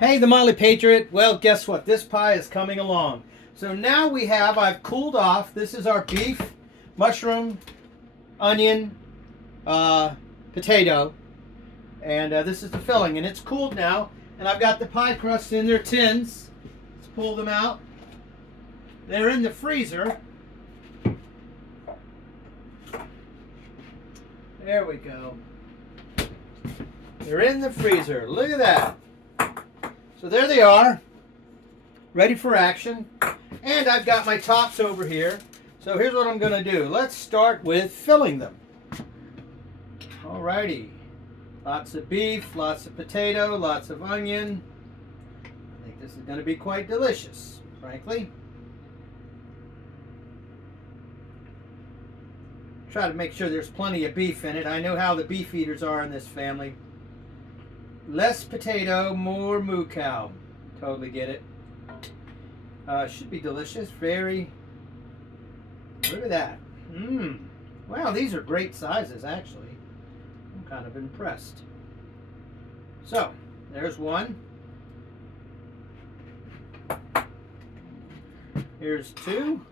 Hey, the Molly Patriot. Well, guess what? This pie is coming along. So now I've cooled off. This is our beef, mushroom, onion, potato, and this is the filling. And it's cooled now. And I've got the pie crust in their tins. Let's pull them out. They're in the freezer. There we go. They're in the freezer. Look at that. So there they are, ready for action. And I've got my tops over here. So here's what I'm going to do. Let's start with filling them. Alrighty. Lots of beef, lots of potato, lots of onion. I think this is going to be quite delicious, frankly. Try to make sure there's plenty of beef in it. I know how the beef eaters are in this family. Less potato, more moo cow. Totally get it. Should be delicious. Very. Look at that. Wow, these are great sizes, actually. I'm kind of impressed. So, there's one. Here's two.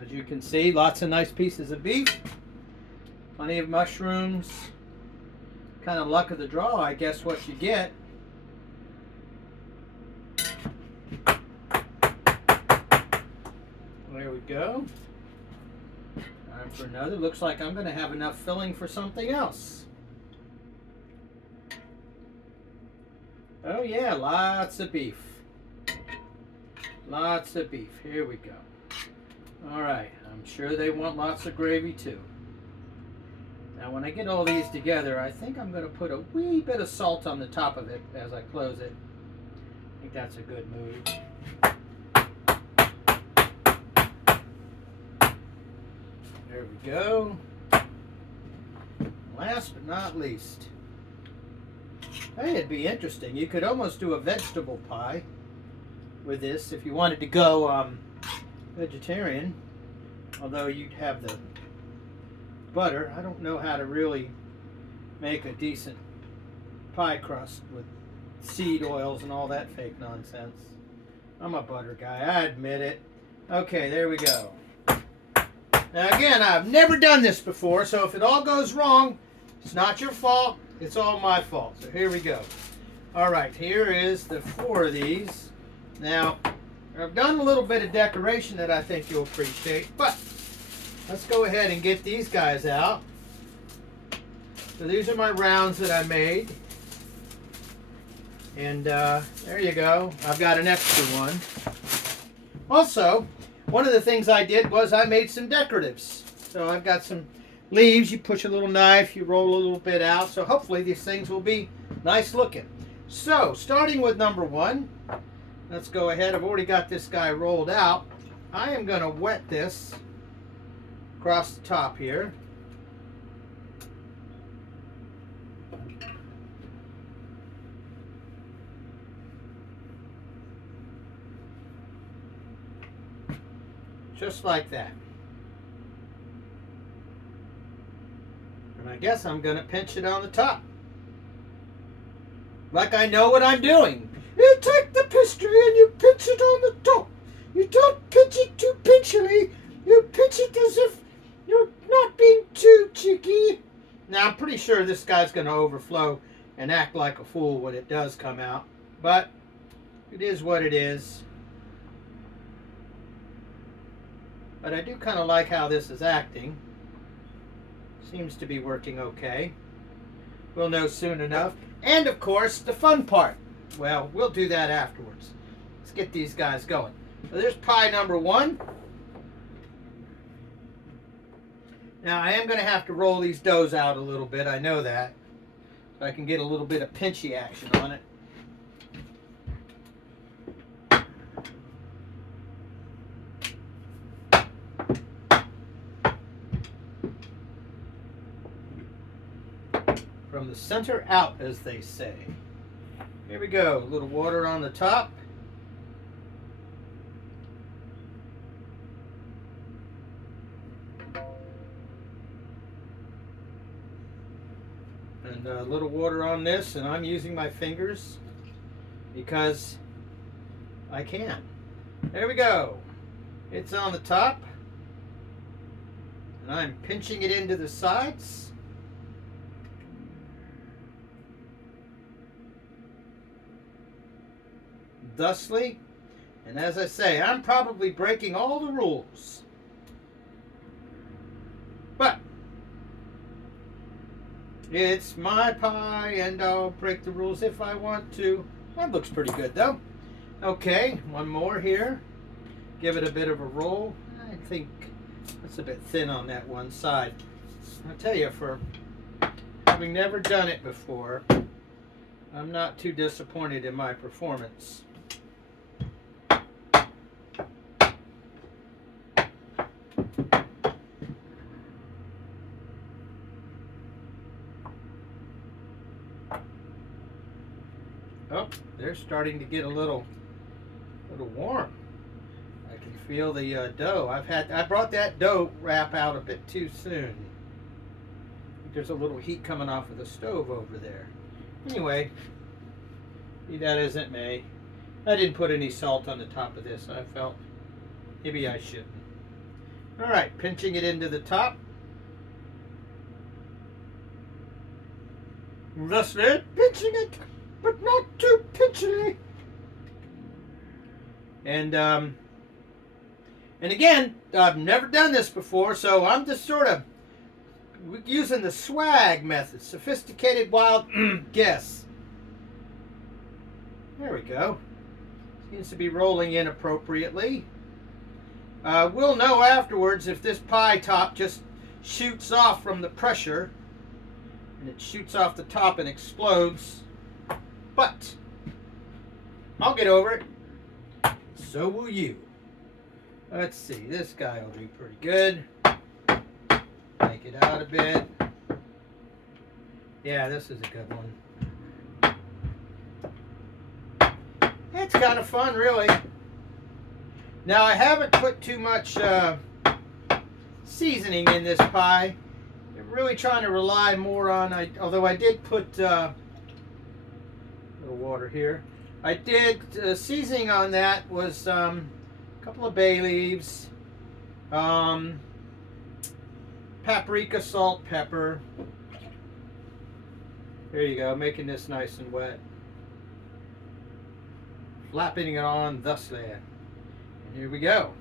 As you can see, lots of nice pieces of beef, plenty of mushrooms. Kind of luck of the draw, I guess, what you get. There we go. Time for another. Looks like I'm going to have enough filling for something else. Oh yeah, lots of beef. Lots of beef. Here we go. Alright, I'm sure they want lots of gravy too. Now when I get all these together, I think I'm going to put a wee bit of salt on the top of it as I close it. I think that's a good move. There we go. Last but not least. Hey, it'd be interesting. You could almost do a vegetable pie with this if you wanted to go vegetarian, although you'd have the butter. I don't know how to really make a decent pie crust with seed oils and all that fake nonsense. I'm a butter guy, I admit it. Okay, there we go. Now again, I've never done this before, so if it all goes wrong, it's not your fault, it's all my fault. So here we go. Alright, here is the 4 of these. Now, I've done a little bit of decoration that I think you'll appreciate, but let's go ahead and get these guys out. So these are my rounds that I made. And there you go. I've got an extra one. Also, one of the things I did was I made some decoratives. So I've got some leaves. You push a little knife, you roll a little bit out. So hopefully these things will be nice looking. So, starting with number 1. Let's go ahead. I've already got this guy rolled out. I am going to wet this across the top here. Just like that. And I guess I'm going to pinch it on the top. Like I know what I'm doing. You take the pastry and you pinch it on the top. You don't pinch it too pinchily. You pinch it as if you're not being too cheeky. Now, I'm pretty sure this guy's going to overflow and act like a fool when it does come out. But it is what it is. But I do kind of like how this is acting. Seems to be working okay. We'll know soon enough. And, of course, the fun part. Well, we'll do that afterwards. Let's get these guys going. So there's pie number 1. Now, I am going to have to roll these doughs out a little bit. I know that. So I can get a little bit of pinchy action on it. From the center out, as they say. Here we go. A little water on the top. And a little water on this, and I'm using my fingers because I can. There we go. It's on the top, and I'm pinching it into the sides. Thusly, and as I say, I'm probably breaking all the rules. But it's my pie, and I'll break the rules if I want to. That looks pretty good, though. Okay, one more here. Give it a bit of a roll. I think that's a bit thin on that one side. I'll tell you, for having never done it before, I'm not too disappointed in my performance. Oh, they're starting to get a little warm. I can feel the dough. I brought that dough wrap out a bit too soon. There's a little heat coming off of the stove over there. Anyway, be that as it may, I didn't put any salt on the top of this. I felt maybe I shouldn't. All right, pinching it into the top. Thusly, pinching it, but not too pinchily. And again, I've never done this before, so I'm just sort of using the swag method, sophisticated wild guess. There we go. Seems to be rolling in appropriately. We'll know afterwards if this pie top just shoots off from the pressure, and it shoots off the top and explodes. But I'll get over it. So will you. Let's see. This guy will do pretty good. Take it out a bit. Yeah, this is a good one. It's kind of fun, really. Now, I haven't put too much seasoning in this pie. I'm really trying to rely more on, although I did put a little water here. I did, seasoning on that was a couple of bay leaves, paprika, salt, pepper. There you go, making this nice and wet. Flapping it on thusly. And here we go.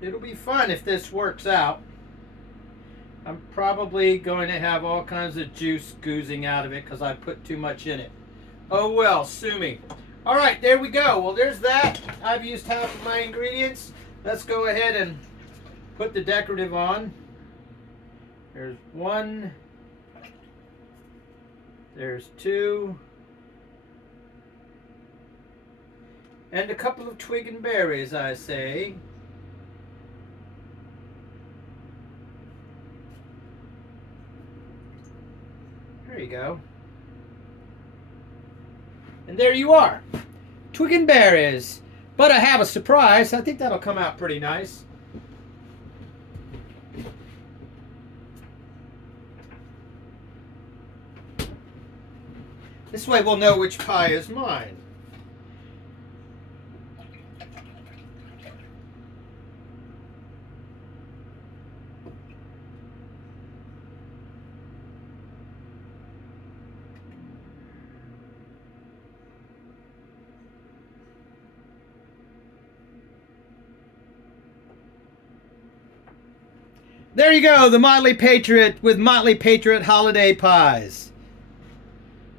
It'll be fun if this works out. I'm probably going to have all kinds of juice oozing out of it because I put too much in it. Oh well, sue me. All right, there we go. Well, there's that. I've used half of my ingredients. Let's go ahead and put the decorative on. There's one. There's two. And a couple of twig and berries, I say. There you go. And there you are. Twig and berries. But I have a surprise. I think that'll come out pretty nice. This way we'll know which pie is mine. There you go, the Motley Patriot with Motley Patriot holiday pies.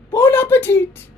Bon appetit!